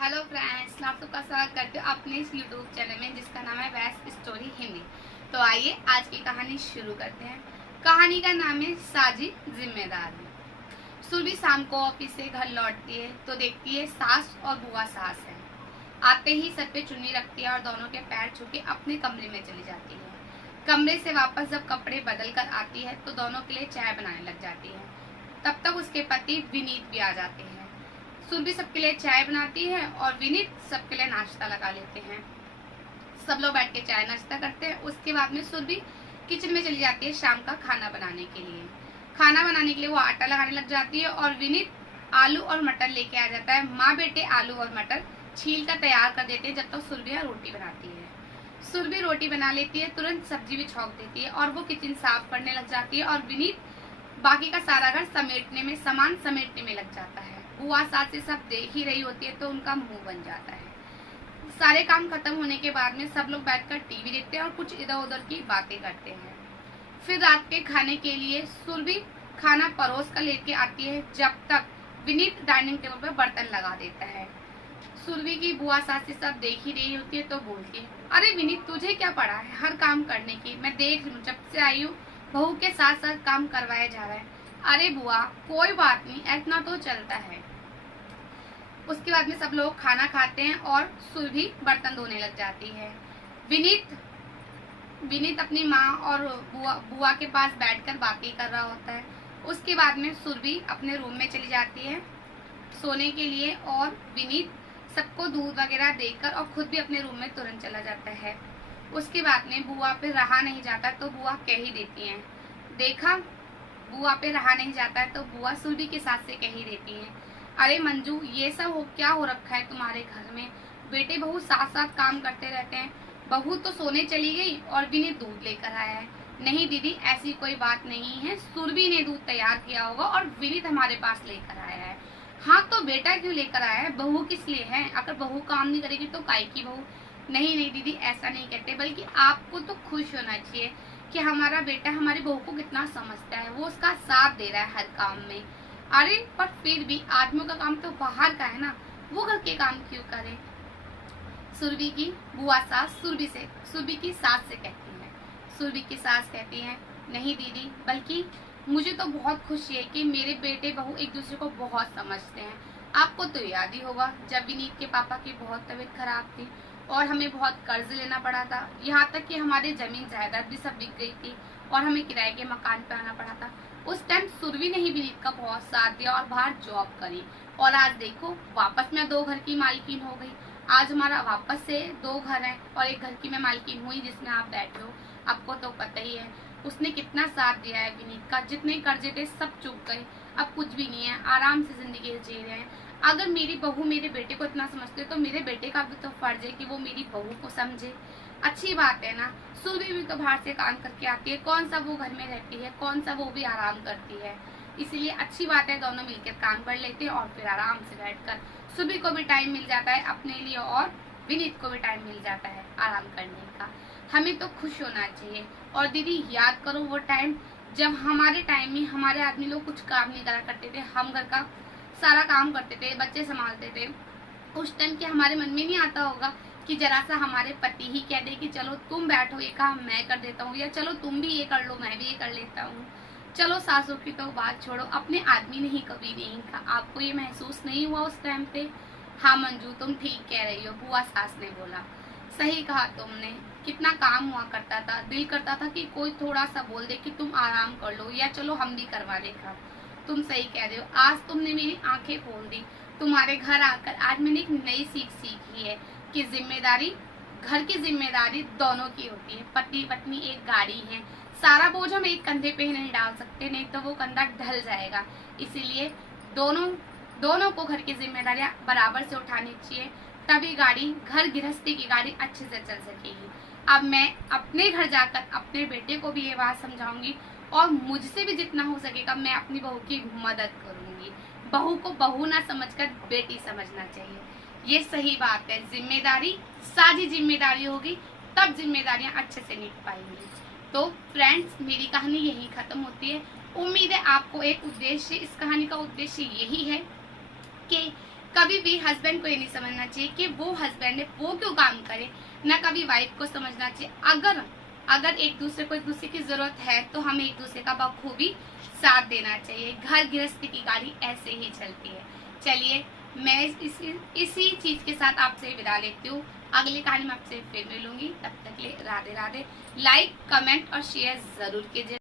Hello friends, मैं आप सबका स्वागत करती हूँ अपने इस यूट्यूब चैनल में जिसका नाम है वैस स्टोरी हिंदी। तो आइए आज की कहानी शुरू करते हैं। कहानी का नाम है साजी जिम्मेदारी। सुरभि शाम को ऑफिस से घर लौटती है तो देखती है सास और बुआ सास है। आते ही सर पे चुन्नी रखती है और दोनों के पैर छू के अपने कमरे में चली जाती है। कमरे से वापस जब कपड़े बदल कर आती है तो दोनों के लिए चाय बनाने लग जाती है। तब तक उसके पति विनीत भी आ जाते हैं। सुरभि सबके लिए चाय बनाती है और विनीत सबके लिए नाश्ता लगा लेते हैं। सब लोग बैठ के चाय नाश्ता करते हैं। उसके बाद में सुरभि किचन में चली जाती है शाम का खाना बनाने के लिए। खाना बनाने के लिए वो आटा लगाने लग जाती है और विनीत आलू और मटर लेके आ जाता है। माँ बेटे आलू और मटर छील कर तैयार कर देते हैं जब तक सुरभि रोटी बनाती है। सुरभि रोटी बना लेती है, तुरंत सब्जी भी छौंक देती है और वो किचन साफ करने लग जाती है और विनीत बाकी का सारा घर सामान समेटने में लग जाता है। बुआ सास से सब देख ही रही होती है तो उनका मुंह बन जाता है। सारे काम खत्म होने के बाद में सब लोग बैठकर टीवी देखते हैं और कुछ इधर उधर की बातें करते हैं। फिर रात के खाने के लिए सुरभि खाना परोस कर लेके आती है जब तक विनीत डाइनिंग टेबल पर बर्तन लगा देता है। सुरभि की बुआ सास से सब देख ही रही होती है तो बोलती है, अरे विनीत, तुझे क्या पड़ा है हर काम करने की? मैं देख रही हूँ जब से आई हूँ बहू के साथ साथ काम करवाया जा रहा है। अरे बुआ, कोई बात नहीं, इतना तो चलता है। उसके बाद में सब लोग खाना खाते हैं और सुरभि बर्तन धोने लग जाती है। विनीत अपनी माँ और बुआ के पास बैठकर बातें कर रहा होता है। उसके बाद में सुरभि अपने रूम में चली जाती है सोने के लिए और विनीत सबको दूध वगैरह देकर और खुद भी अपने रूम में तुरंत चला जाता है। उसके बाद में बुआ पे रहा नहीं जाता तो बुआ कह ही देती हैं, देखा, बुआ पे रहा नहीं जाता है तो बुआ सुरभि के साथ से कह ही देती हैं, अरे मंजू, ये सब क्या हो रखा है तुम्हारे घर में? बेटे बहू साथ साथ काम करते रहते हैं। बहू तो सोने चली गई और विनीत दूध लेकर आया है। नहीं दीदी, ऐसी कोई बात नहीं है, सुरभि ने दूध तैयार किया होगा और विनीत हमारे पास लेकर आया है। हाँ तो बेटा क्यों लेकर आया है? बहू किस लिए है? अगर बहू काम नहीं करेगी तो काय की बहू? नहीं नहीं दीदी, ऐसा नहीं कहते, बल्कि आपको तो खुश होना चाहिए कि हमारा बेटा हमारी बहू को कितना समझता है, वो उसका साथ दे रहा है हर काम में। अरे पर फिर भी आदमियों का काम तो बाहर का है ना, वो घर के काम क्यों करे? सुरभि की बुआ सास सुरभि की सास से कहती है। सुरभि की सास कहती है, नहीं दीदी, बल्कि मुझे तो बहुत खुशी है कि मेरे बेटे बहू एक दूसरे को बहुत समझते हैं। आपको तो याद ही होगा जब विनीत के पापा की बहुत तबीयत खराब थी और हमें बहुत कर्ज लेना पड़ा था, यहाँ तक कि हमारी जमीन जायदाद भी सब बिक गई थी और हमें किराए के मकान पे आना पड़ा था। उस टाइम सुरभि ने ही विनीत का बहुत साथ दिया और बाहर जॉब करी और आज देखो वापस मैं 2 घर की मालकिन हो गई। आज हमारा वापस से 2 घर है और एक घर की मैं मालकिन हुई जिसमें आप बैठे हो। आपको तो पता ही है उसने कितना साथ दिया है विनीत का। जितने कर्जे थे सब चुक गए, अब कुछ भी नहीं है, आराम से जिंदगी जी रहे हैं। अगर मेरी बहू मेरे बेटे को इतना समझती है तो मेरे बेटे का भी तो फर्ज है कि वो मेरी बहू को समझे। अच्छी बात है ना। सुरभि भी तो बाहर से काम करके आती है, कौन सा वो घर में रहती है, कौन सा वो भी आराम करती है। इसीलिए अच्छी बात है दोनों मिलकर काम कर लेते हैं और फिर आराम से बैठकर सुरभि को भी टाइम मिल जाता है अपने लिए और विनीत को भी टाइम मिल जाता है आराम करने का। हमें तो खुश होना चाहिए। और दीदी याद करो वो टाइम जब हमारे टाइम में हमारे आदमी लोग कुछ काम नहीं करा करते थे, हम घर का सारा काम करते थे, बच्चे संभालते थे। उस टाइम के हमारे मन में नहीं आता होगा कि जरा सा हमारे पति ही कह दे कि चलो तुम बैठो, ये काम मैं कर देता हूँ, या चलो तुम भी ये कर लो, मैं भी ये कर लेता हूँ। चलो सासों की तो बात छोड़ो, अपने आदमी ने ही कभी नहीं कहा। आपको ये महसूस नहीं हुआ उस टाइम पे? हाँ मंजू, तुम ठीक कह रही हो, बुआ सास ने बोला। सही कहा तुमने, कितना काम हुआ करता था, दिल करता था कि कोई थोड़ा सा बोल दे कि तुम आराम कर लो या चलो हम भी करवा दे काम। तुम सही कह रहे हो, आज तुमने मेरी आंखें खोल दी। तुम्हारे घर आकर आज मैंने एक नई सीख सीखी है कि जिम्मेदारी, घर की जिम्मेदारी दोनों की होती है। पति पत्नी एक गाड़ी है, सारा बोझ हम एक कंधे पे ही नहीं डाल सकते, नहीं तो वो कंधा ढल जाएगा। इसीलिए दोनों को घर की जिम्मेदारियां बराबर से उठानी चाहिए, तभी गाड़ी, घर गृहस्थी की गाड़ी अच्छे से चल सकेगी। अब मैं अपने घर जाकर अपने बेटे को भी ये बात समझाऊंगी और मुझसे भी जितना हो सकेगा मैं अपनी बहू की मदद करूंगी। बहू को बहू ना समझकर बेटी समझना चाहिए, ये सही बात है। जिम्मेदारी साझी जिम्मेदारी होगी तब जिम्मेदारियां अच्छे से निभ पाएंगी। तो फ्रेंड्स, मेरी कहानी यही खत्म होती है। उम्मीद है आपको एक उद्देश्य, इस कहानी का उद्देश्य यही है कि कभी भी हस्बैंड को ये नहीं समझना चाहिए कि वो हस्बैंड है, वो क्यों काम करे, ना कभी वाइफ को समझना चाहिए। अगर एक दूसरे को एक दूसरे की जरूरत है तो हमें एक दूसरे का बखूबी साथ देना चाहिए। घर गृहस्थी की गाड़ी ऐसे ही चलती है। चलिए मैं इसी चीज के साथ आपसे विदा लेती हूँ। अगली कहानी में आपसे फिर मिलूंगी। तब तक ले राधे राधे। लाइक, कमेंट और शेयर जरूर कीजिए।